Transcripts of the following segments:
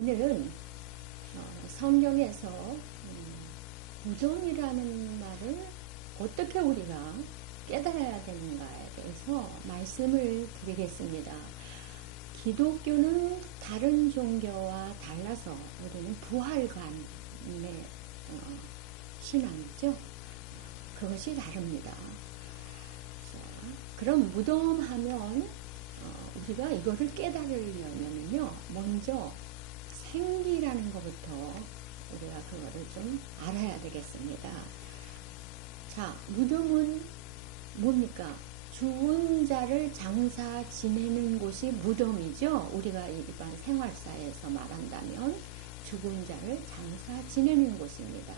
오늘은 성경에서 무덤이라는 말을 어떻게 우리가 깨달아야 되는가에 대해서 말씀을 드리겠습니다. 기독교는 다른 종교와 달라서 우리는 부활관의 신앙이죠. 그것이 다릅니다. 자, 그럼 무덤하면 우리가 이거를 깨달으려면요, 먼저 생기라는 것부터 우리가 그거를 좀 알아야 되겠습니다. 자, 무덤은 뭡니까? 죽은 자를 장사 지내는 곳이 무덤이죠. 우리가 일반 생활사에서 말한다면 죽은 자를 장사 지내는 곳입니다.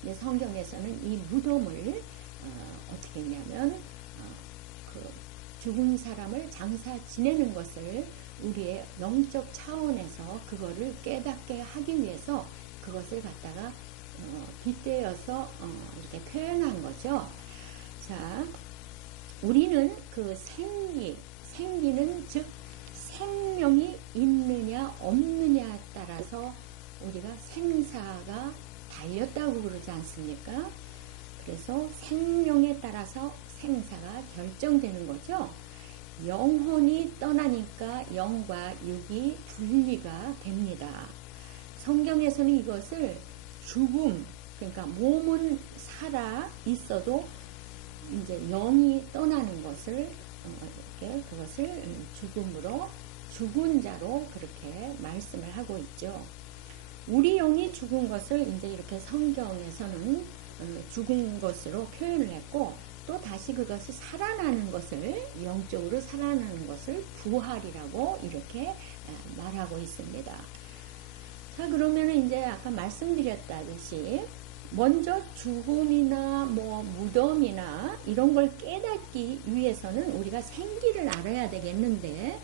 근데 성경에서는 이 무덤을 어떻게 했냐면 죽은 사람을 장사 지내는 것을 우리의 영적 차원에서 그거를 깨닫게 하기 위해서 그것을 갖다가 빗대어서 이렇게 표현한 거죠. 자, 우리는 그 생기는 즉 생명이 있느냐 없느냐에 따라서 우리가 생사가 달렸다고 그러지 않습니까? 그래서 생명에 따라서 생사가 결정되는 거죠. 영혼이 떠나니까 영과 육이 분리가 됩니다. 성경에서는 이것을 죽음, 그러니까 몸은 살아 있어도 이제 영이 떠나는 것을 이렇게 그것을 죽음으로 죽은 자로 그렇게 말씀을 하고 있죠. 우리 영이 죽은 것을 이제 이렇게 성경에서는 죽은 것으로 표현을 했고, 또 다시 그것이 살아나는 것을, 영적으로 살아나는 것을 부활이라고 이렇게 말하고 있습니다. 자, 그러면 이제 아까 말씀드렸다듯이 먼저 죽음이나 무덤이나 이런 걸 깨닫기 위해서는 우리가 생기를 알아야 되겠는데,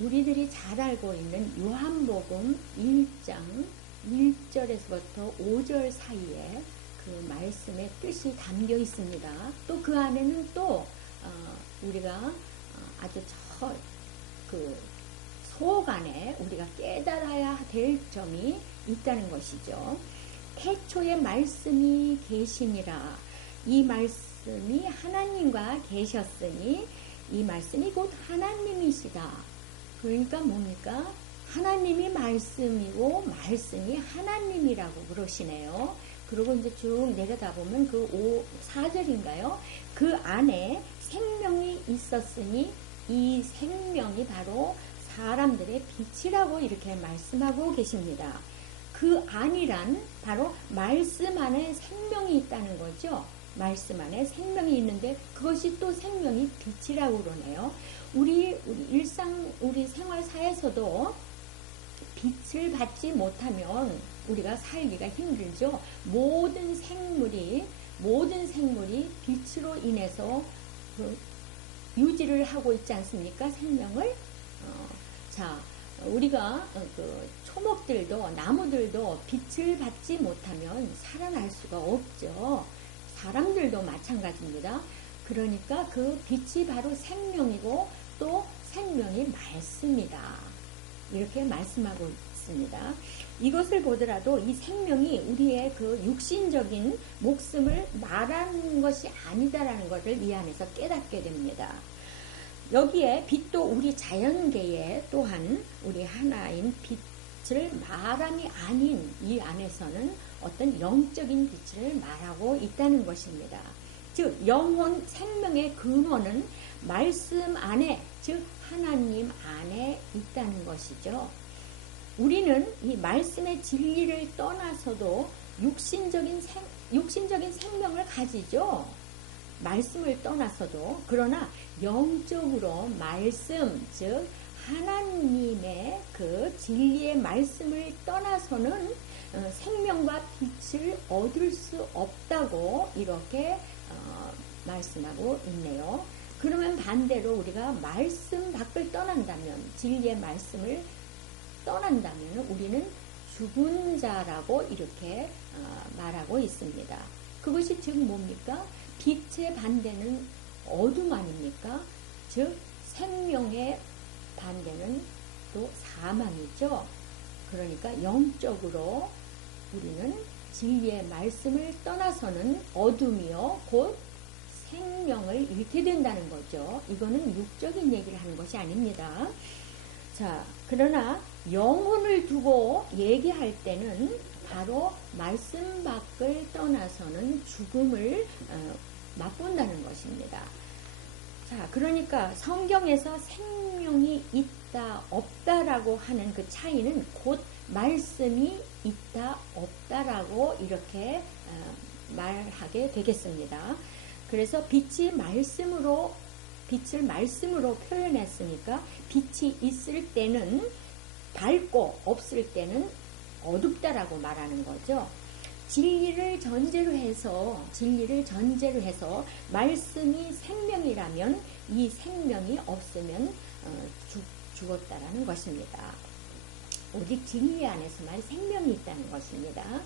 우리들이 잘 알고 있는 요한복음 1장 1절에서부터 5절 사이에 그 말씀의 뜻이 담겨 있습니다. 또 그 안에는 또 우리가 아주 그 속안에 우리가 깨달아야 될 점이 있다는 것이죠. 태초에 말씀이 계시니라. 이 말씀이 하나님과 계셨으니 이 말씀이 곧 하나님이시다. 그러니까 뭡니까? 하나님이 말씀이고 말씀이 하나님이라고 그러시네요. 그리고 이제 쭉 내려다 보면 그 4절인가요? 그 안에 생명이 있었으니 이 생명이 바로 사람들의 빛이라고 이렇게 말씀하고 계십니다. 그 안이란 바로 말씀 안에 생명이 있다는 거죠. 말씀 안에 생명이 있는데 그것이 또 생명이 빛이라고 그러네요. 우리 생활사에서도 빛을 받지 못하면 우리가 살기가 힘들죠. 모든 생물이 빛으로 인해서 유지를 하고 있지 않습니까? 생명을. 자, 우리가 초목들도 나무들도 빛을 받지 못하면 살아날 수가 없죠. 사람들도 마찬가지입니다. 그러니까 그 빛이 바로 생명이고 또 생명이 말씀이다. 이렇게 말씀하고 있습니다. 이것을 보더라도 이 생명이 우리의 그 육신적인 목숨을 말하는 것이 아니다라는 것을 이 안에서 깨닫게 됩니다. 여기에 빛도 우리 자연계에 또한 우리 하나인 빛을 말함이 아닌 이 안에서는 어떤 영적인 빛을 말하고 있다는 것입니다. 즉 영혼 생명의 근원은 말씀 안에, 즉 하나님 안에 있다는 것이죠. 우리는 이 말씀의 진리를 떠나서도 육신적인 생명을 가지죠. 말씀을 떠나서도. 그러나 영적으로 말씀, 즉 하나님의 그 진리의 말씀을 떠나서는 생명과 빛을 얻을 수 없다고 이렇게 말씀하고 있네요. 그러면 반대로 우리가 말씀 밖을 떠난다면, 진리의 말씀을 떠난다면 우리는 죽은 자라고 이렇게 말하고 있습니다. 그것이 즉 뭡니까? 빛의 반대는 어둠 아닙니까? 즉 생명의 반대는 또 사망이죠. 그러니까 영적으로 우리는 진리의 말씀을 떠나서는 어둠이요 곧 생명을 잃게 된다는 거죠. 이거는 육적인 얘기를 하는 것이 아닙니다. 자, 그러나 영혼을 두고 얘기할 때는 바로 말씀 밖을 떠나서는 죽음을 맛본다는 것입니다. 자, 그러니까 성경에서 생명이 있다, 없다라고 하는 그 차이는 곧 말씀이 있다, 없다라고 이렇게 말하게 되겠습니다. 그래서 빛을 말씀으로 표현했으니까 빛이 있을 때는 밝고 없을 때는 어둡다라고 말하는 거죠. 진리를 전제로 해서 말씀이 생명이라면 이 생명이 없으면 죽었다라는 것입니다. 오직 진리 안에서만 생명이 있다는 것입니다.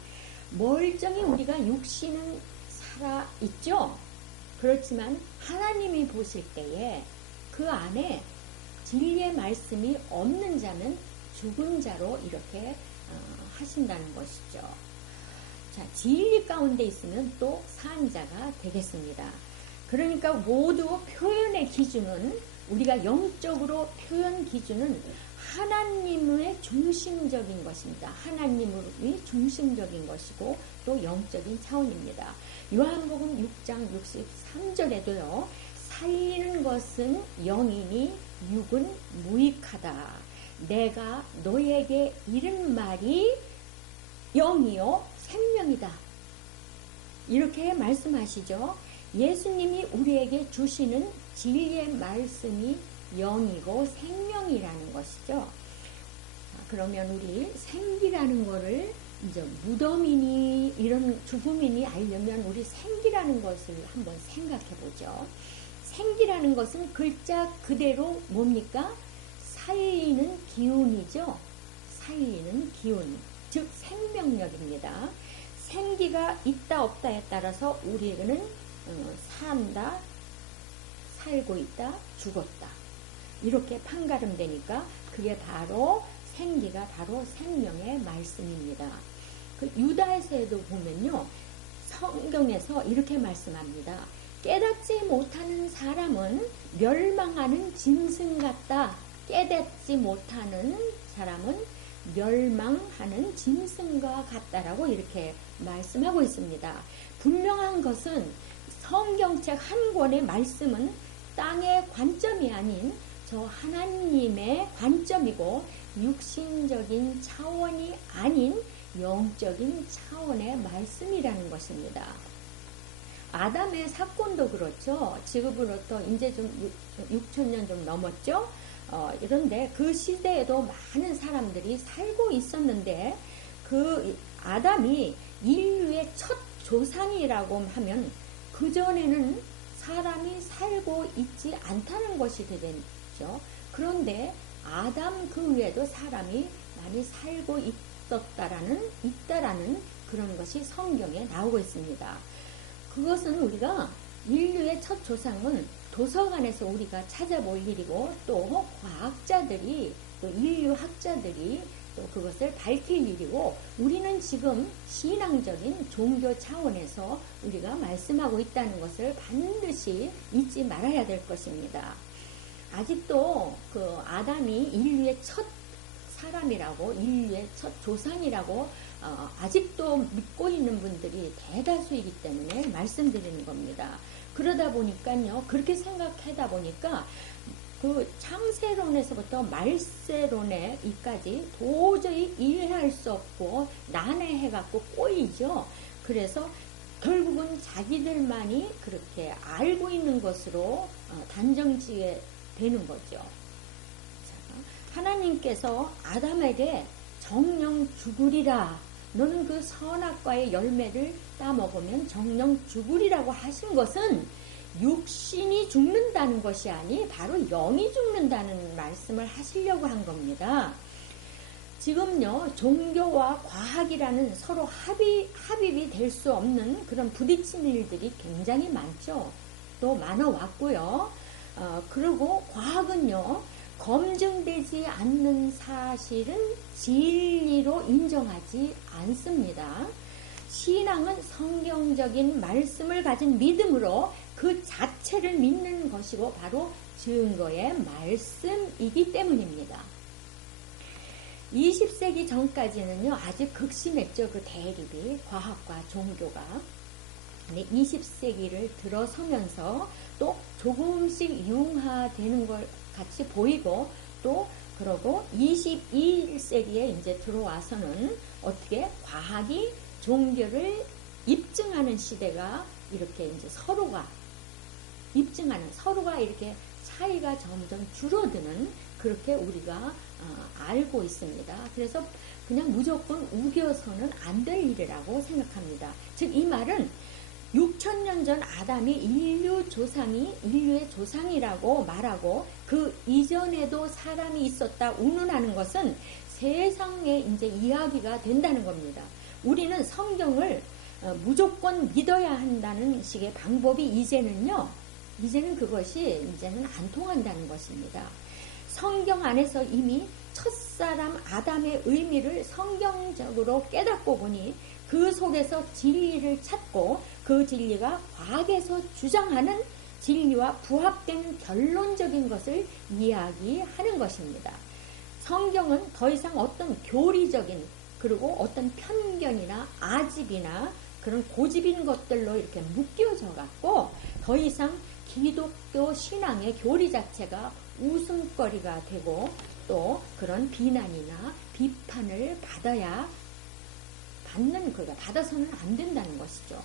멀쩡히 우리가 육신은 살아있죠. 그렇지만 하나님이 보실 때에 그 안에 진리의 말씀이 없는 자는 죽은 자로 이렇게 하신다는 것이죠. 자, 진리 가운데 있으면 또 산 자가 되겠습니다. 그러니까 모두 표현의 기준은 우리가 영적으로 표현 기준은 하나님의 중심적인 것입니다. 하나님이 중심적인 것이고 또 영적인 차원입니다. 요한복음 6장 63절에도요. 살리는 것은 영이니 육은 무익하다. 내가 너에게 이른 말이 영이요 생명이다. 이렇게 말씀하시죠. 예수님이 우리에게 주시는 진리의 말씀이 영이고 생명이라는 것이죠. 그러면 우리 생기라는 거를 이제 무덤이니 이런 죽음이니 알려면 우리 생기라는 것을 한번 생각해 보죠. 생기라는 것은 글자 그대로 뭡니까? 살리는 기운이죠. 살리는 기운, 즉 생명력입니다. 생기가 있다 없다에 따라서 우리는 산다, 살고 있다, 죽었다 이렇게 판가름되니까 그게 바로 생기가 바로 생명의 말씀입니다. 그 유다에서도 보면요. 성경에서 이렇게 말씀합니다. 깨닫지 못하는 사람은 멸망하는 짐승 같다. 깨닫지 못하는 사람은 멸망하는 짐승과 같다라고 이렇게 말씀하고 있습니다. 분명한 것은 성경책 한 권의 말씀은 땅의 관점이 아닌 저 하나님의 관점이고 육신적인 차원이 아닌 영적인 차원의 말씀이라는 것입니다. 아담의 사건도 그렇죠. 지금으로부터 이제 좀 6,000년 좀 넘었죠. 이런데 그 시대에도 많은 사람들이 살고 있었는데 그 아담이 인류의 첫 조상이라고 하면 그전에는 사람이 살고 있지 않다는 것이 되겠죠. 그런데 아담 그 위에도 사람이 많이 살고 있다라는 그런 것이 성경에 나오고 있습니다. 그것은 우리가 인류의 첫 조상은 도서관에서 우리가 찾아볼 일이고 또 과학자들이 또 인류학자들이 또 그것을 밝힐 일이고 우리는 지금 신앙적인 종교 차원에서 우리가 말씀하고 있다는 것을 반드시 잊지 말아야 될 것입니다. 아직도 그 아담이 인류의 첫 사람이라고 인류의 첫 조상이라고 아직도 믿고 있는 분들이 대다수이기 때문에 말씀드리는 겁니다. 그러다 보니까요. 그렇게 생각하다 보니까 그 창세론에서부터 말세론에 이까지 도저히 이해할 수 없고 난해해갖고 꼬이죠. 그래서 결국은 자기들만이 그렇게 알고 있는 것으로 단정지게 되는 거죠. 하나님께서 아담에게 정령 죽으리라. 너는 그 선악과의 열매를 따먹으면 정령 죽으리라고 하신 것은 육신이 죽는다는 것이 아니 바로 영이 죽는다는 말씀을 하시려고 한 겁니다. 지금요 종교와 과학이라는 서로 합입이 될 수 없는 그런 부딪히는 일들이 굉장히 많죠. 또 많아왔고요. 그리고 과학은요 검증되지 않는 사실은 진리로 진리로 인정하지 않습니다. 신앙은 성경적인 말씀을 가진 믿음으로 그 자체를 믿는 것이고 바로 증거의 말씀이기 때문입니다. 20세기 전까지는요, 아주 극심했죠. 그 대립이, 과학과 종교가. 근데 20세기를 들어서면서 또 조금씩 융화되는 걸 같이 보이고, 또 그러고 21세기에 이제 들어와서는 어떻게 과학이 종교를 입증하는 시대가 이렇게 이제 서로가 입증하는, 서로가 이렇게 차이가 점점 줄어드는, 그렇게 우리가 알고 있습니다. 그래서 그냥 무조건 우겨서는 안 될 일이라고 생각합니다. 즉 이 말은 6,000년 전 아담이 인류의 조상이라고 말하고 그 이전에도 사람이 있었다 운운하는 것은 세상에 이제 이야기가 된다는 겁니다. 우리는 성경을 무조건 믿어야 한다는 식의 방법이 이제는 그것이 이제는 안 통한다는 것입니다. 성경 안에서 이미 첫사람 아담의 의미를 성경적으로 깨닫고 보니 그 속에서 진리를 찾고 그 진리가 과학에서 주장하는 진리와 부합된 결론적인 것을 이야기하는 것입니다. 성경은 더 이상 어떤 교리적인 그리고 어떤 편견이나 아집이나 그런 고집인 것들로 이렇게 묶여져 갖고 더 이상 기독교 신앙의 교리 자체가 웃음거리가 되고 또 그런 비난이나 비판을 받아서는 안 된다는 것이죠.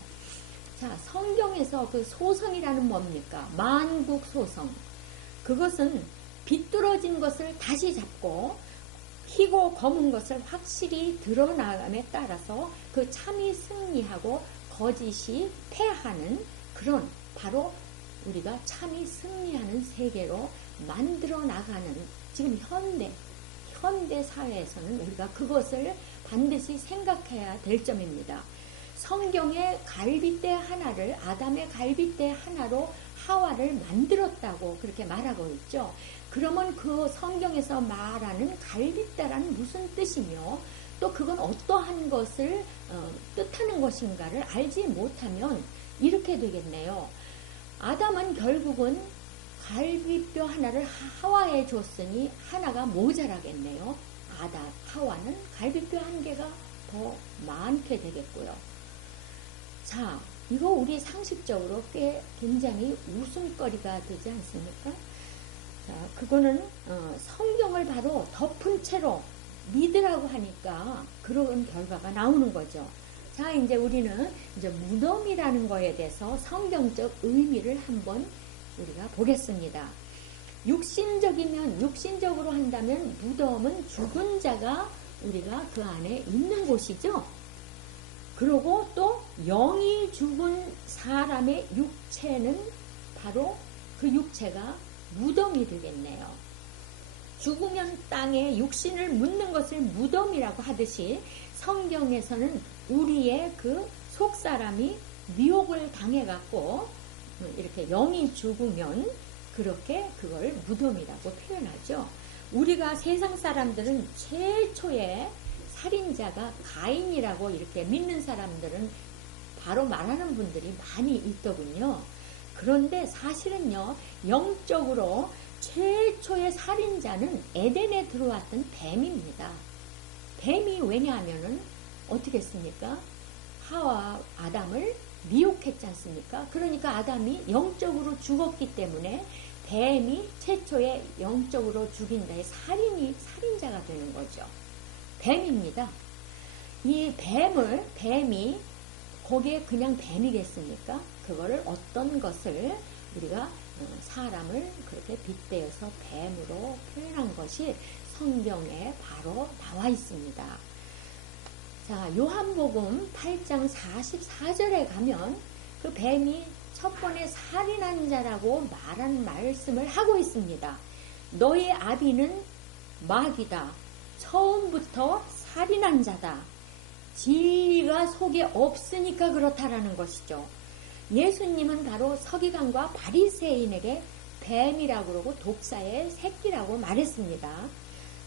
자, 성경에서 그 소성이라는 뭡니까? 만국 소성. 그것은 비뚤어진 것을 다시 잡고 희고 검은 것을 확실히 드러나감에 따라서 그 참이 승리하고 거짓이 패하는 그런 바로 우리가 참이 승리하는 세계로 만들어 나가는 지금 현대 사회에서는 우리가 그것을 반드시 생각해야 될 점입니다. 성경의 갈빗대 하나를 아담의 갈빗대 하나로 하와를 만들었다고 그렇게 말하고 있죠. 그러면 그 성경에서 말하는 갈빗대란 무슨 뜻이며 또 그건 어떠한 것을 뜻하는 것인가를 알지 못하면 이렇게 되겠네요. 아담은 결국은 갈빗뼈 하나를 하와에 줬으니 하나가 모자라겠네요. 하와는 갈빗뼈 한 개가 더 많게 되겠고요. 자, 이거 우리 상식적으로 꽤 굉장히 웃음거리가 되지 않습니까? 자, 그거는 성경을 바로 덮은 채로 믿으라고 하니까 그런 결과가 나오는 거죠. 자, 이제 우리는 이제 무덤이라는 거에 대해서 성경적 의미를 한번 우리가 보겠습니다. 육신적으로 한다면 무덤은 죽은 자가 우리가 그 안에 있는 곳이죠. 그리고 또 영이 죽은 사람의 육체는 바로 그 육체가 무덤이 되겠네요. 죽으면 땅에 육신을 묻는 것을 무덤이라고 하듯이 성경에서는 우리의 그 속사람이 미혹을 당해갖고 이렇게 영이 죽으면 그렇게 그걸 무덤이라고 표현하죠. 우리가 세상 사람들은 최초의 살인자가 가인이라고 이렇게 믿는 사람들은 바로 말하는 분들이 많이 있더군요. 그런데 사실은요, 영적으로 최초의 살인자는 에덴에 들어왔던 뱀입니다. 뱀이 왜냐하면은 어떻게 했습니까? 하와 아담을 미혹했지 않습니까? 그러니까 아담이 영적으로 죽었기 때문에 뱀이 최초의 영적으로 죽인 자의 살인자가 되는 거죠. 뱀입니다. 이 뱀이 거기에 그냥 뱀이겠습니까? 그거를 어떤 것을 우리가 사람을 그렇게 빗대어서 뱀으로 표현한 것이 성경에 바로 나와 있습니다. 자, 요한복음 8장 44절에 가면 그 뱀이 첫 번에 살인한 자라고 말한 말씀을 하고 있습니다. 너의 아비는 마귀다. 처음부터 살인한 자다. 진리가 속에 없으니까 그렇다라는 것이죠. 예수님은 바로 서기관과 바리새인에게 뱀이라고 그러고 독사의 새끼라고 말했습니다.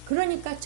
그러니까